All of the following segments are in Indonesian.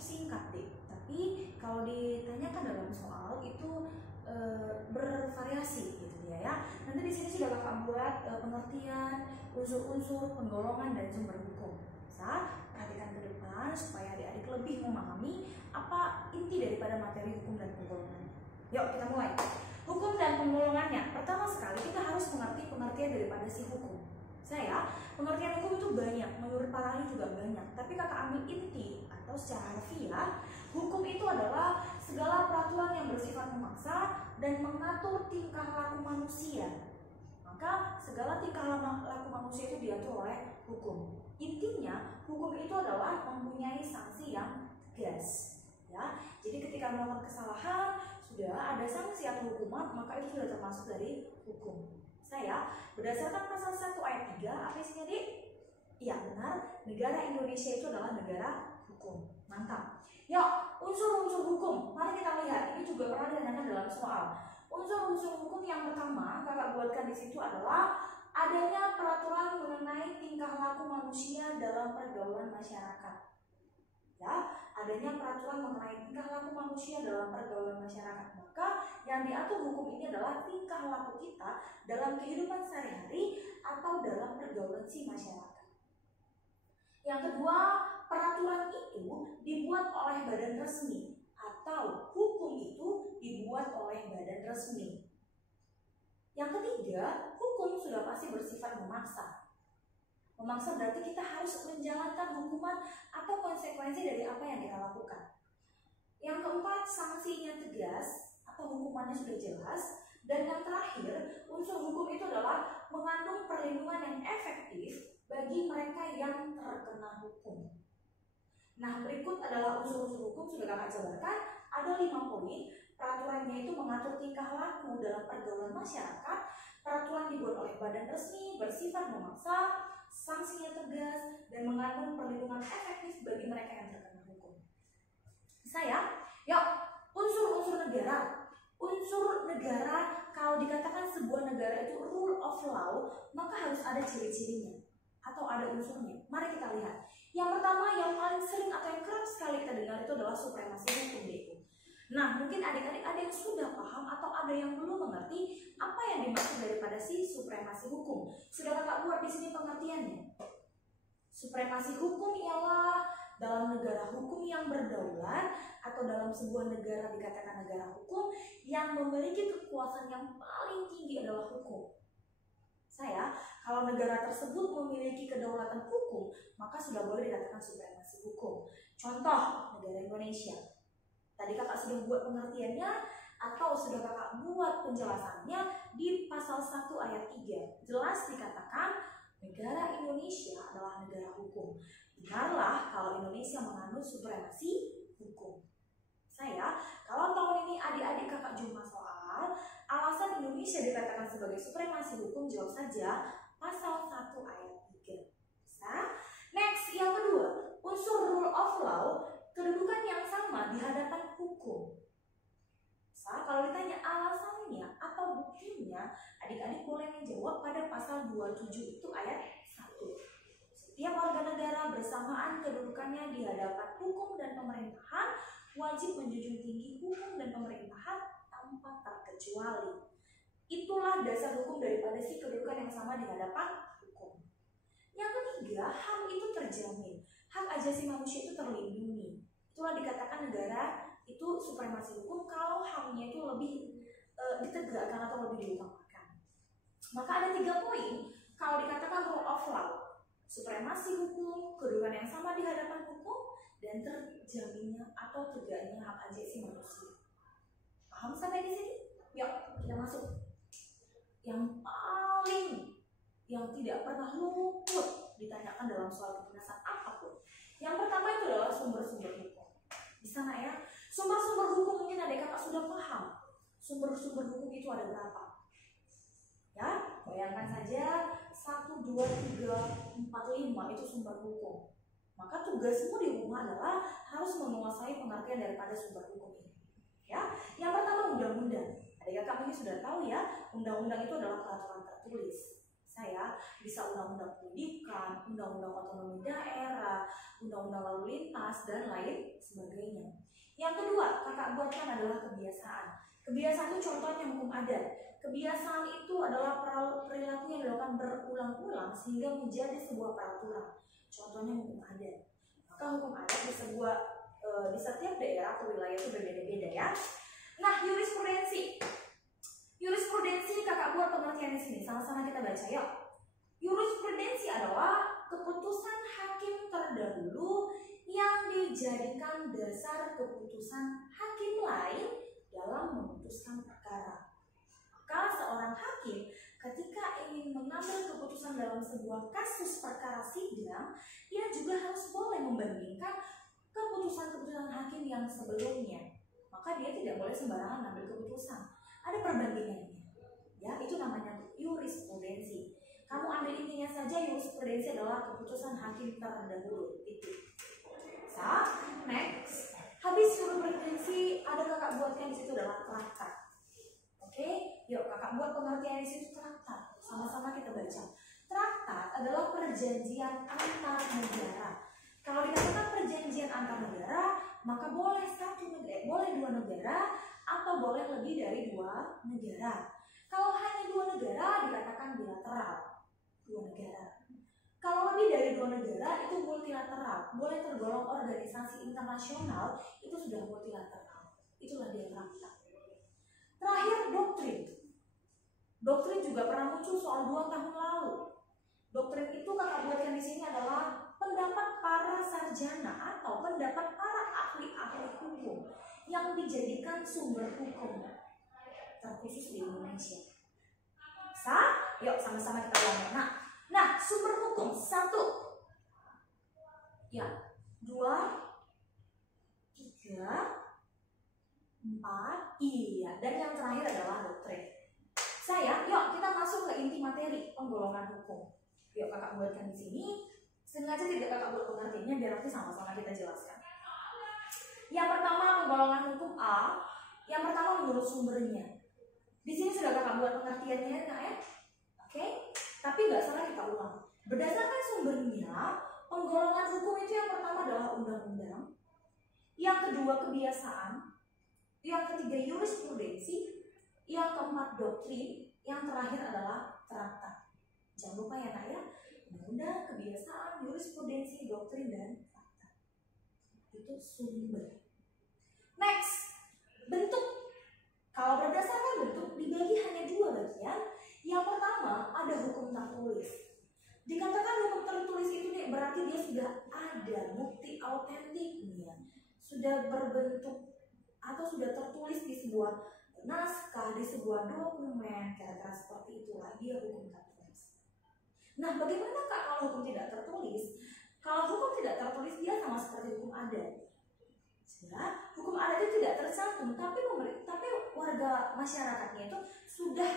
cukup singkat deh, tapi kalau ditanyakan dalam soal itu bervariasi gitu ya. Nanti di sini sudah kakak buat pengertian, unsur-unsur, penggolongan dan sumber hukum. Bisa perhatikan ke depan supaya adik-adik lebih memahami apa inti daripada materi hukum dan penggolongan. Yuk kita mulai. Hukum dan penggolongannya. Pertama sekali kita harus mengerti pengertian daripada si hukum. Pengertian hukum itu banyak, menurut para ahli juga banyak. Tapi kakak ambil inti atau secara harfiah, hukum itu adalah segala peraturan yang bersifat memaksa dan mengatur tingkah laku manusia. Maka segala tingkah laku manusia itu diatur oleh hukum. Intinya, hukum itu adalah mempunyai sanksi yang tegas. Ya, jadi ketika melakukan kesalahan sudah ada sanksi atau hukuman, maka itu sudah termasuk dari hukum. Berdasarkan pasal 1 ayat 3, apa isinya, Dik? Iya, benar. Negara Indonesia itu adalah negara hukum. Mantap. Yuk, unsur-unsur hukum. Mari kita lihat. Ini juga pernah ditanyakan dalam soal. Unsur-unsur hukum yang pertama kakak buatkan di situ adalah adanya peraturan mengenai tingkah laku manusia dalam pergaulan masyarakat. Ya, adanya peraturan mengenai tingkah laku manusia dalam pergaulan masyarakat. Maka yang diatur hukum ini adalah tingkah laku kita dalam kehidupan sehari-hari atau dalam pergaulan si masyarakat. Yang kedua, peraturan itu dibuat oleh badan resmi atau hukum itu dibuat oleh badan resmi. Yang ketiga, hukum sudah pasti bersifat memaksa. Memaksa berarti kita harus menjalankan hukuman atau konsekuensi dari apa yang kita lakukan. Yang keempat, sanksinya tegas atau hukumannya sudah jelas. Dan yang terakhir, unsur hukum itu adalah mengandung perlindungan yang efektif bagi mereka yang terkena hukum. Nah, berikut adalah unsur-unsur hukum sudah kakak jabarkan. Ada 5 poin. Peraturannya itu mengatur tingkah laku dalam pergaulan masyarakat. Peraturan dibuat oleh badan resmi, bersifat memaksa, sanksinya tegas, dan mengandung perlindungan efektif bagi mereka yang terkena hukum. Yuk, unsur-unsur negara. Unsur negara, kalau dikatakan sebuah negara itu rule of law, maka harus ada ciri-cirinya atau ada unsurnya. Mari kita lihat. Yang pertama, yang paling sering atau yang kerap sekali kita dengar itu adalah supremasi hukum itu. Nah, mungkin adik-adik ada yang sudah paham atau ada yang belum mengerti apa yang dimaksud daripada si supremasi hukum. Sudah kakak buat di sini pengertiannya. Supremasi hukum ialah dalam negara hukum yang berdaulat atau dalam sebuah negara dikatakan negara hukum yang memiliki kekuasaan yang paling tinggi adalah hukum. Kalau negara tersebut memiliki kedaulatan hukum, maka sudah boleh dikatakan supremasi hukum. Contoh, negara Indonesia. Tadi kakak sudah buat pengertiannya atau sudah kakak buat penjelasannya di pasal 1 ayat 3. Jelas dikatakan negara Indonesia adalah negara hukum. Benarlah kalau Indonesia menganut supremasi hukum. Kalau tahun ini adik-adik kakak jumpa soal, alasan Indonesia dikatakan sebagai supremasi hukum, jawab saja pasal 1 ayat 3. Next, yang kedua, unsur rule of law, kedudukan yang sama di hadapan hukum. Kalau ditanya alasannya atau buktinya, adik-adik boleh menjawab pada pasal 27 itu ayat 1. Setiap warga negara bersamaan kedudukannya di hadapan hukum dan pemerintahan wajib menjunjung tinggi hukum dan pemerintahan tanpa terkecuali. Itulah dasar hukum daripada si kedudukan yang sama di hadapan hukum. Yang ketiga, HAM itu terjamin. Hak asasi manusia itu terlindungi. Itulah dikatakan negara itu supremasi hukum kalau HAM-nya itu lebih ditegakkan atau lebih diutamakan. Maka ada 3 poin kalau dikatakan rule of law. Supremasi hukum, kedudukan yang sama di hadapan hukum, dan terjaminnya atau tegaknya hak asasi manusia. Paham sampai di sini? Yuk, kita masuk. Yang paling yang tidak pernah luput ditanyakan dalam soal kepenasan apapun. Yang pertama itu adalah sumber-sumber hukum. Di sana ya, sumber-sumber hukum mungkin adik kakak sudah paham. Sumber-sumber hukum itu ada berapa? Ya, bayangkan saja 1, 2, 3, 4, 5 itu sumber hukum. Maka tugasmu di rumah adalah harus menguasai pengertian daripada sumber hukum ini. Ya, yang pertama undang-undang. Adik kakak mungkin sudah tahu ya, undang-undang itu adalah peraturan tertulis. Bisa undang-undang pendidikan, undang-undang otonomi daerah, undang-undang lalu lintas, dan lain sebagainya. sebagainya. Yang kedua, kakak buatkan adalah kebiasaan. Kebiasaan itu contohnya hukum adat. Kebiasaan itu adalah perilaku yang dilakukan berulang-ulang sehingga menjadi sebuah peraturan. Contohnya hukum adat. Maka hukum adat di setiap daerah atau wilayah itu berbeda-beda ya. Nah, jurisprudensi. Jurisprudensi kakak buat pengertian di sini. Sama-sama kita baca yuk. Jurisprudensi adalah keputusan hakim terdahulu yang dijadikan dasar keputusan hakim lain dalam memutuskan perkara. Maka seorang hakim ketika ingin mengambil keputusan dalam sebuah kasus perkara sidang, dia juga harus boleh membandingkan keputusan-keputusan hakim yang sebelumnya. Maka dia tidak boleh sembarangan mengambil keputusan. Ada perbandingannya. Ya, itu namanya jurisprudensi. Kamu ambil intinya saja, jurisprudensi adalah keputusan hakim terdahulu. Itu. Next. Habis jurisprudensi, ada kakak buatkan di situ adalah traktat. Oke, yuk kakak buat pengertian di situ traktat. Sama-sama kita baca. Traktat adalah perjanjian antar negara. Kalau dikatakan perjanjian antar negara, maka boleh boleh dua negara atau boleh lebih dari dua negara. Kalau hanya dua negara dikatakan bilateral, dua negara. Kalau lebih dari dua negara itu multilateral, boleh tergolong organisasi internasional, itu sudah multilateral. Itulah dia traktat. Terakhir doktrin. Doktrin juga pernah muncul soal 2 tahun lalu. Doktrin itu kakak buatkan di sini adalah pendapat para sarjana atau pendapat para ahli-ahli hukum yang dijadikan sumber hukum terkhusus di Indonesia. Yuk sama-sama kita ulang. Nah, sumber hukum 1, ya, 2, 3, 4, iya, dan yang terakhir adalah doktrin. Yuk kita masuk ke inti materi penggolongan hukum. Yuk kakak buatkan di sini. Sengaja tidak kakak buat pengertiannya biar nanti sama-sama kita jelaskan. Yang pertama penggolongan hukum A. Yang pertama menurut sumbernya. Di sini sudah kakak buat pengertiannya, Kak ya? Oke? Tapi nggak salah kita ulang. Berdasarkan sumbernya, penggolongan hukum itu yang pertama adalah undang-undang, yang kedua kebiasaan, yang ketiga jurisprudensi, yang keempat doktrin, yang terakhir adalah traktat. Jangan lupa ya Kak ya, undang-undang, kebiasaan, jurisprudensi, doktrin, dan traktat. Itu sumber. Next, bentuk. Kalau berdasarkan bentuk dibagi hanya 2 bagian. Yang pertama ada hukum tertulis. Dikatakan hukum tertulis itu berarti dia sudah ada bukti autentiknya, sudah berbentuk atau sudah tertulis di sebuah naskah, di sebuah dokumen, kira-kira seperti itulah dia hukum tertulis. Nah, bagaimana Kak kalau hukum tidak tertulis? Kalau hukum tidak tertulis dia sama seperti hukum adat. Ya, hukum adat itu tidak tercantum, tapi warga masyarakatnya itu sudah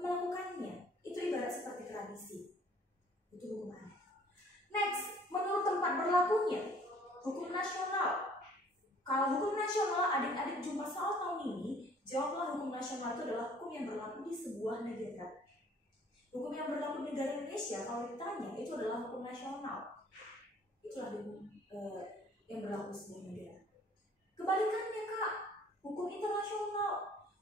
melakukannya. Itu ibarat seperti tradisi. Itu hukum adat. Next, menurut tempat berlakunya, hukum nasional. Kalau hukum nasional, adik-adik jumpa soal tahun ini, jawablah hukum nasional itu adalah hukum yang berlaku di sebuah negara. Hukum yang berlaku di negara Indonesia, kalau ditanya, itu adalah hukum nasional. Itulah yang berlaku di sebuah negara. Kebalikannya Kak, hukum internasional.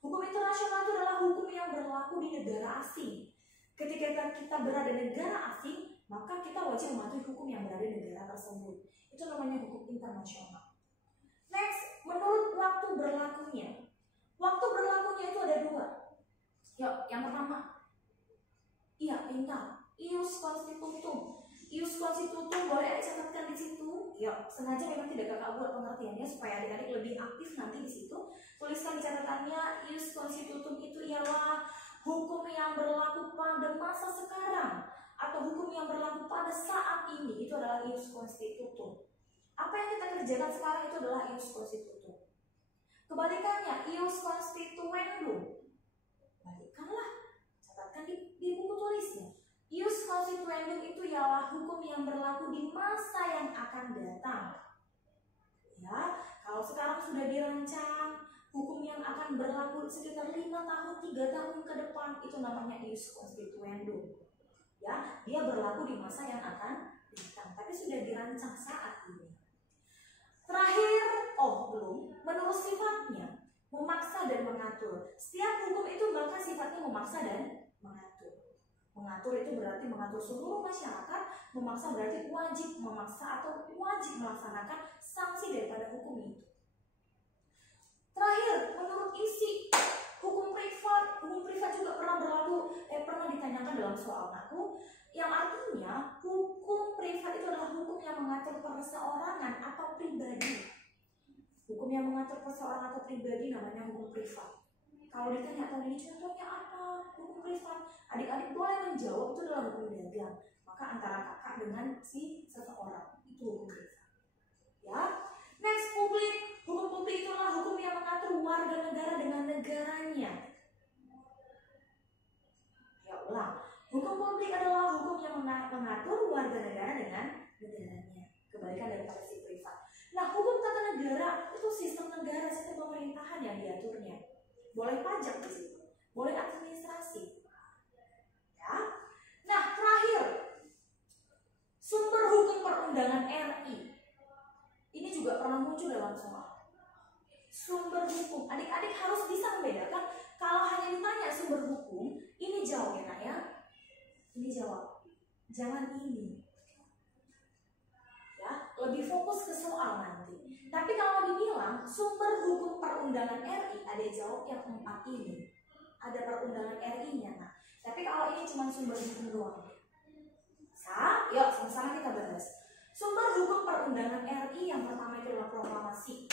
Hukum internasional itu adalah hukum yang berlaku di negara asing. Ketika kita berada di negara asing, maka kita wajib mematuhi hukum yang berada di negara tersebut. Itu namanya hukum internasional. Next, menurut waktu berlakunya. Waktu berlakunya itu ada 2. Yuk, yang pertama. Iya, pintar. Ius constitutum. Ius constitutum boleh dicatatkan di situ. Ya, sengaja memang tidak kakak buat pengertiannya supaya adik-adik lebih aktif nanti di situ. Tuliskan di catatannya, ius constitutum itu ialah hukum yang berlaku pada masa sekarang atau hukum yang berlaku pada saat ini. Itu adalah ius constitutum. Apa yang kita kerjakan sekarang itu adalah ius constitutum. Kebalikannya, ius constituendum. Balikanlah, catatkan di buku tulisnya. Ius constituendum itu ialah hukum yang berlaku di masa yang akan datang. Ya, kalau sekarang sudah dirancang hukum yang akan berlaku sekitar 5 tahun, 3 tahun ke depan, itu namanya ius constituendum. Ya, dia berlaku di masa yang akan datang, tapi sudah dirancang saat ini. Terakhir memaksa dan mengatur. Setiap hukum itu maka sifatnya memaksa dan mengatur. Mengatur itu berarti mengatur seluruh masyarakat, memaksa berarti wajib memaksa atau wajib melaksanakan sanksi daripada hukum itu. Terakhir, menurut isi hukum privat juga pernah ditanyakan dalam soal NAKU, yang artinya hukum privat itu adalah hukum yang mengatur perseorangan atau pribadi. Hukum yang mengatur perseorangan atau pribadi namanya hukum privat. Kalau ditanya tahun ini contohnya apa hukum privat, adik-adik boleh menjawab itu adalah hukum dagang. Maka antara kakak dengan si seseorang itu hukum privat. Ya, next publik. Hukum publik itulah hukum yang mengatur warga negara dengan negaranya. Ya ulang. Hukum publik adalah hukum yang mengatur warga negara dengan negaranya. Kebalikan daripada si privat. Nah, hukum tata negara itu sistem negara, sistem pemerintahan yang diaturnya. Boleh pajak di situ, boleh administrasi. Ya. Nah, terakhir, sumber hukum perundangan RI. Ini juga pernah muncul dalam soal. Sumber hukum, adik-adik harus bisa membedakan. Kalau hanya ditanya sumber hukum, ini jawab ya nak ya. Ini jawab, jangan ini. Ya, lebih fokus ke soal nanti. Tapi kalau dibilang sumber hukum perundangan RI, ada jawab yang 4 ini. Ada perundangan RI-nya. Nah, tapi kalau ini cuma sumber hukum doang. Yuk sama-sama kita bahas. Sumber hukum perundangan RI yang pertama itu adalah proklamasi.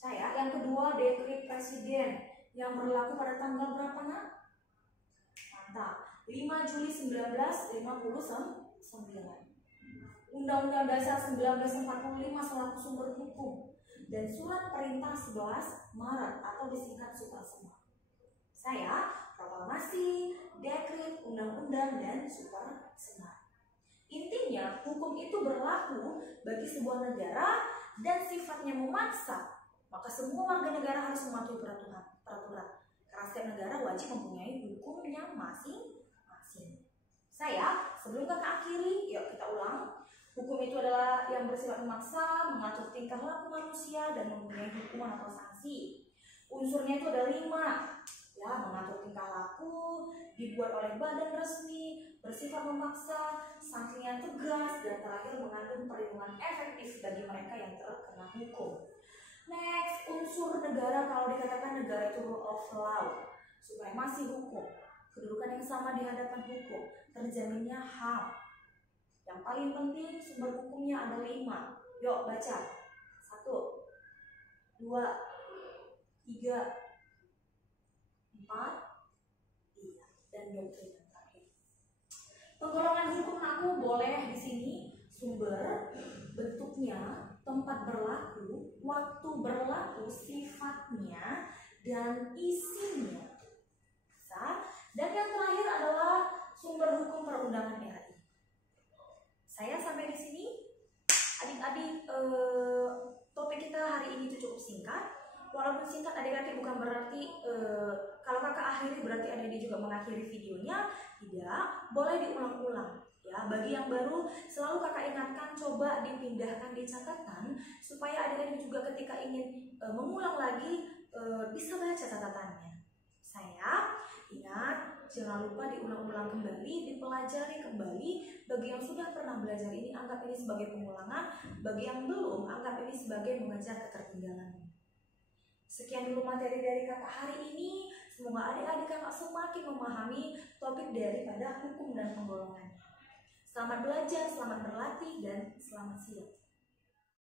Yang kedua dekret presiden yang berlaku pada tanggal berapa nak? Mantap. 5 Juli 1959. Undang-Undang Dasar 1945 selaku sumber hukum dan Surat Perintah 11 Maret atau disingkat Suprasma. Proklamasi, dekret, undang-undang, dan Suprasma. Intinya, hukum itu berlaku bagi sebuah negara dan sifatnya memaksa. Maka semua warga negara harus mematuhi peraturan. Karena setiap negara wajib mempunyai hukumnya masing-masing. Sebelum kakak akhiri, yuk kita ulang. Hukum itu adalah yang bersifat memaksa, mengatur tingkah laku manusia, dan mempunyai hukuman atau sanksi. Unsurnya itu ada 5. Ya, mengatur tingkah laku, dibuat oleh badan resmi, bersifat memaksa, sanksinya tegas, dan terakhir mengandung perlindungan efektif bagi mereka yang terkena hukum. Next, unsur negara. Kalau dikatakan negara itu rule of law, supremasi hukum, kedudukan yang sama di hadapan hukum, terjaminnya HAM. Yang paling penting sumber hukumnya ada 5. Yuk baca. 1, 2, 3, 4, iya, dan doktrin yang terakhir. Penggolongan hukum aku boleh di sini sumber, bentuknya, tempat berlaku, waktu berlaku, sifatnya, dan isinya. Dan yang terakhir adalah sumber hukum perundangan RI. Sampai di sini, adik-adik, topik kita hari ini itu cukup singkat. Walaupun singkat, adik-adik bukan berarti kalau kakak akhiri berarti adik-adik juga mengakhiri videonya. Tidak, boleh diulang-ulang. Ya, bagi yang baru selalu kakak ingatkan coba dipindahkan di catatan supaya adik-adik juga ketika ingin mengulang lagi bisa baca catatannya. Ingat, jangan lupa diulang-ulang kembali, dipelajari kembali. Bagi yang sudah pernah belajar ini, anggap ini sebagai pengulangan. Bagi yang belum, anggap ini sebagai mengejar ketertinggalan. Sekian dulu materi dari kakak hari ini. Semoga adik-adik kakak semakin memahami topik daripada hukum dan penggolongannya. Selamat belajar, selamat berlatih, dan selamat siang.